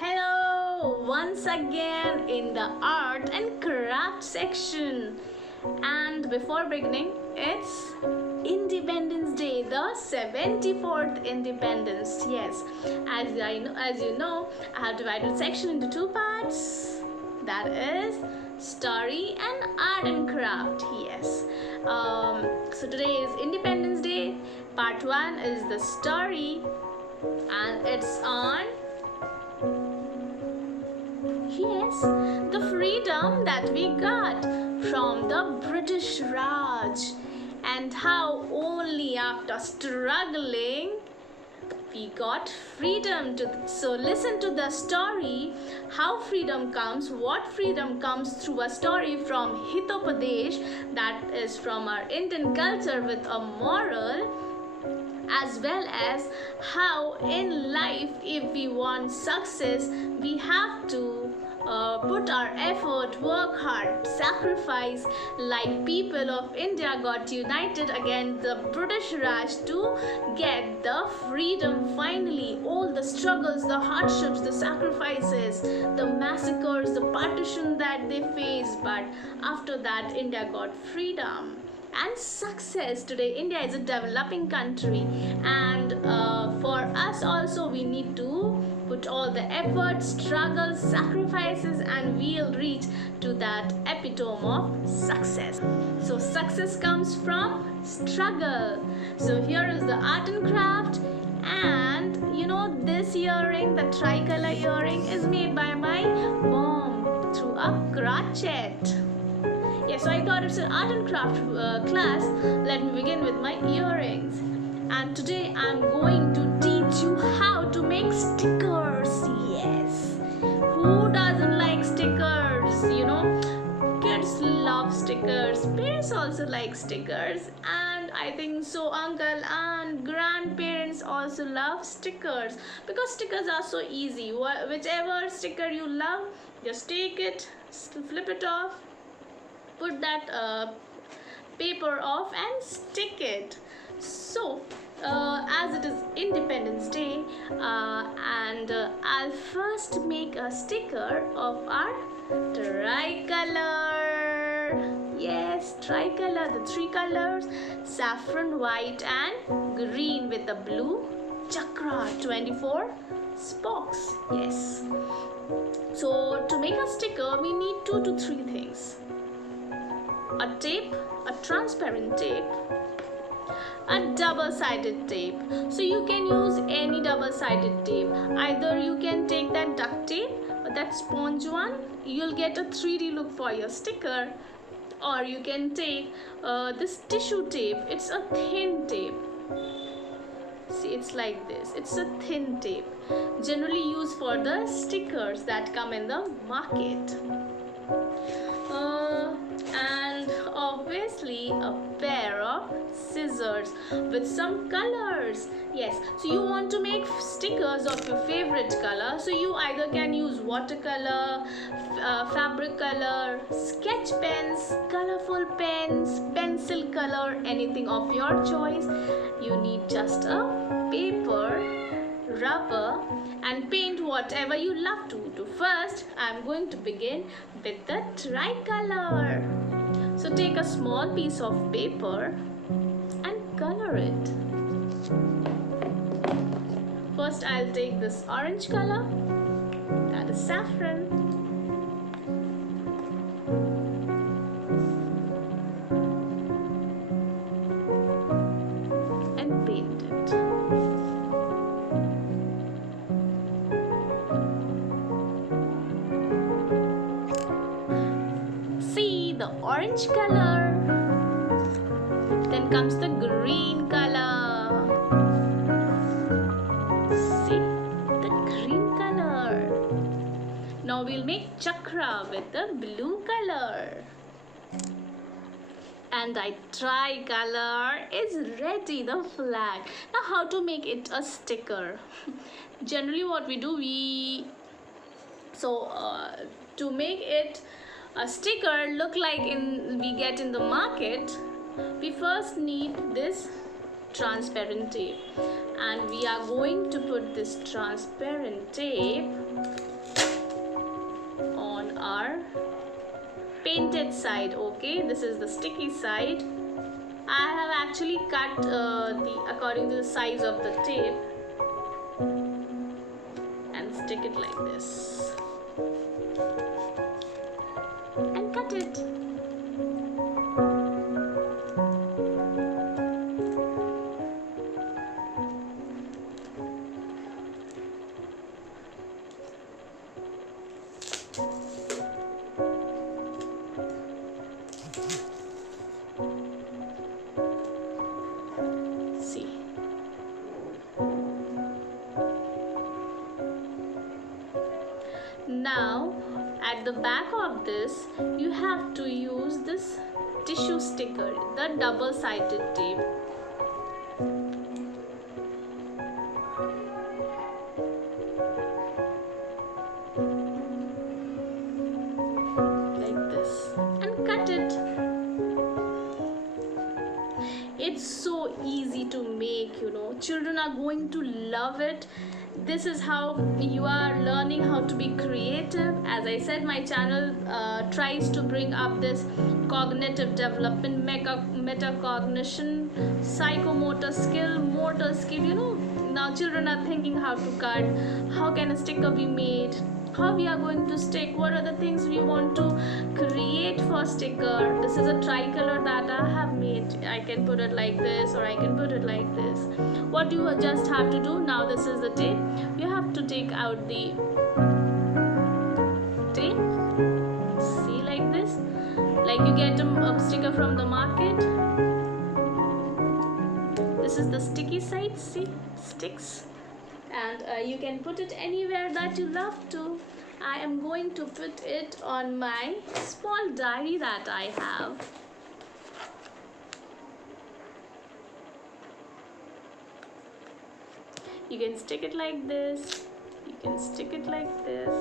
Hello once again in the art and craft section. And before beginning, it's Independence Day, the 74th Independence. Yes, as you know, I have divided section into two parts. That is story and art and craft. Yes. So today is Independence Day. Part 1 is the story, and it's on the freedom that we got from the British Raj, and how only after struggling we got freedom. So listen to the story, how freedom comes, what freedom comes through a story from Hitopadesh, that is from our Indian culture with a moral, as well as how in life if we want success we have to put our effort, work hard, sacrifice, like people of India got united against the British Raj to get the freedom finally. All the struggles, the hardships, the sacrifices, the massacres, the partition that they faced, but after that India got freedom and success. Today India is a developing country, and for us also we need to put all the effort, struggles, sacrifices, and we'll reach to that epitome of success. So success comes from struggle. So here is the art and craft, and you know this earring, the tricolor earring, is made by my mom through a crochet. Yes, so I thought it's an art and craft class. Let me begin with my earrings. And today I'm going to teach you how to make stickers. Yes, who doesn't like stickers? You know, kids love stickers, parents also like stickers, and I think so uncle and grandparents also love stickers, because stickers are so easy. Whichever sticker you love, just take it, flip it off, put that paper off and stick it. So as it is Independence Day, and I'll first make a sticker of our tricolor. Yes, tricolor, the three colors: saffron, white and green, with the blue chakra, 24 spokes. Yes, so to make a sticker we need 2 to 3 things: a tape, a transparent tape, a double-sided tape. So you can use any double-sided tape. Either you can take that duct tape or that sponge one, you'll get a 3D look for your sticker, or you can take this tissue tape. It's a thin tape. See, it's like this. It's a thin tape, generally used for the stickers that come in the market. And obviously a pair of scissors with some colors. Yes, so you want to make stickers of your favorite color, so you either can use watercolor, fabric color, sketch pens, colorful pens, pencil color, anything of your choice. You need just a paper, rubber and paint, whatever you love to do. First I'm going to begin with the tricolor. So take a small piece of paper and color it. First I'll take this orange color, that is saffron. And paint it. The orange color, then comes the green color. See, the green color. Now we'll make chakra with the blue color, and the tricolor is ready, the flag. Now how to make it a sticker? Generally what we do, to make it a sticker look like we get in the market, we first need this transparent tape, and we are going to put this transparent tape on our painted side. Okay, this is the sticky side. I have actually cut according to the size of the tape and stick it like this and cut it. See. Now at the back of this you have to use this tissue sticker, the double-sided tape. Like this, and cut it. It's so easy to make, you know. Children are going to love it. This is how you are learning how to be creative. As I said, my channel tries to bring up this cognitive development, metacognition, psychomotor skill, motor skill. You know, now children are thinking how to cut, how can a sticker be made, how we are going to stick, what are the things we want to create for sticker. This is a tricolor that I have made. I can put it like this or I can put it like this. What you just have to do now, this is the tape. You have to take out the tape. See, like this, like you get a sticker from the market. This is the sticky side. See, sticks. And you can put it anywhere that you love to. I am going to put it on my small diary that I have. You can stick it like this. You can stick it like this.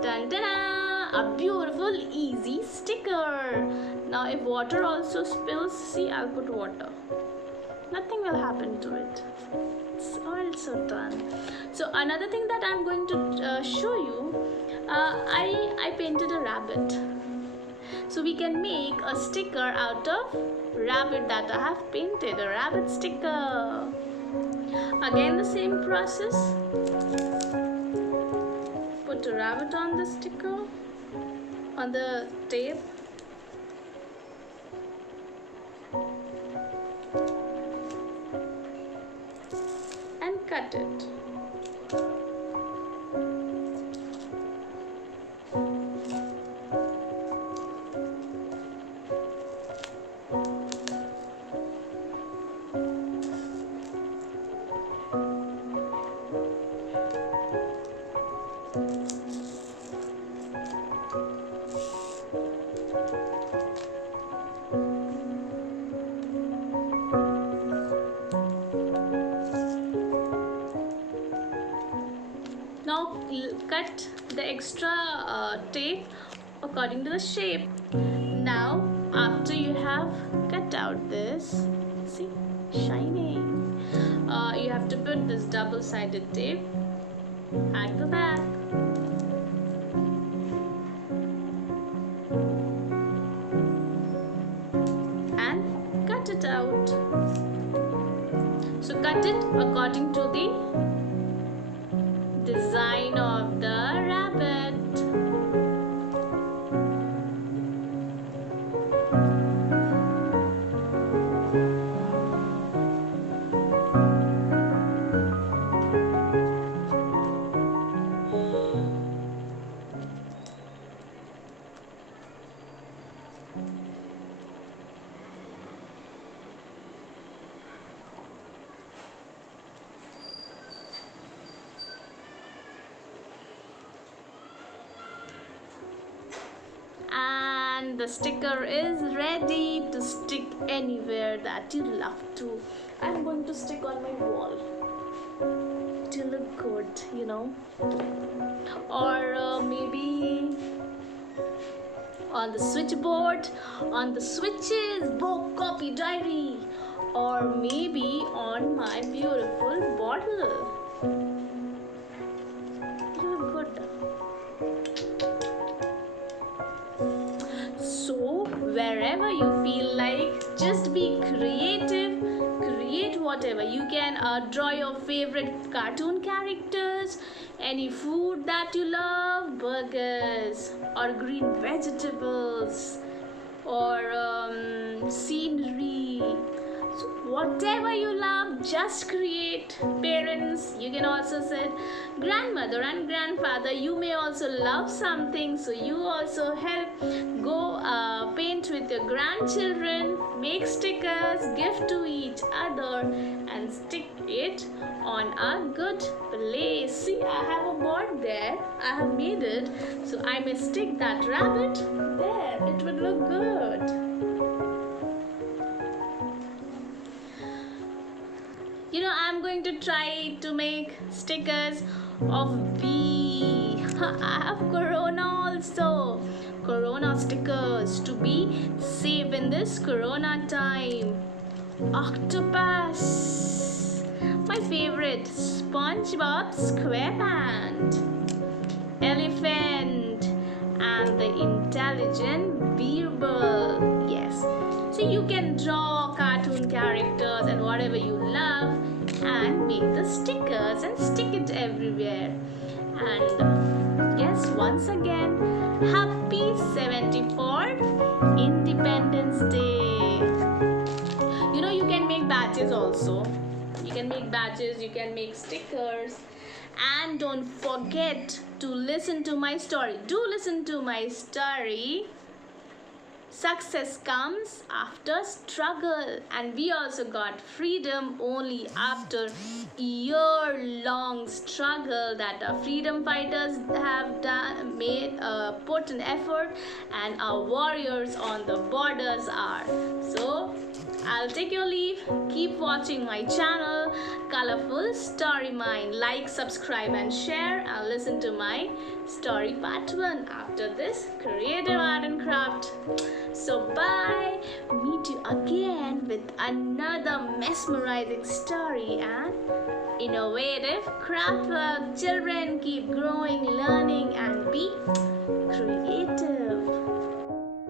Dun dun! A beautiful, easy sticker. Now, if water also spills, see, I'll put water. Nothing will happen to it. It's also done. So another thing that I'm going to show you, I painted a rabbit. So we can make a sticker out of rabbit that I have painted, a rabbit sticker. Again the same process. Put a rabbit on the sticker, on the tape. And cut it. Now cut the extra tape according to the shape. Now after you have cut out this, see, shining, you have to put this double-sided tape at the back. And cut it out. So cut it according to the design of the rabbit. And the sticker is ready to stick anywhere that you love to. I'm going to stick on my wall to look good, you know, or maybe on the switchboard, on the switches, book, copy, diary, or maybe on my beautiful bottle. You look good. So, wherever you feel like, just be creative. Create whatever. You can draw your favorite cartoon characters, any food that you love, burgers, or green vegetables, or scenery. So whatever you love, just create. Parents, you can also say grandmother and grandfather, you may also love something, so you also help. Go paint with your grandchildren, make stickers, give to each other, and stick it on a good place. See, I have a board there, I have made it, so I may stick that rabbit there. It would look good. You know, I'm going to try to make stickers of bee. I have Corona also. Corona stickers to be safe in this Corona time. Octopus. My favorite, SpongeBob SquarePants. Elephant. And the intelligent Beerball. Yes. So you can draw cartoon characters and whatever you love and make the stickers and stick it everywhere. And yes, once again, happy 74th Independence Day. You know, you can make badges also. You can make badges, you can make stickers. And don't forget to listen to my story. Do listen to my story. Success comes after struggle, and we also got freedom only after year-long struggle that our freedom fighters have done, put an effort, and our warriors on the borders are. So I'll take your leave. Keep watching my channel, Colourful Story Mind. Like, subscribe, and share, and listen to my story part 1 after this creative art and craft. So bye. Meet you again with another mesmerizing story and innovative craft work. Children, keep growing, learning, and be creative.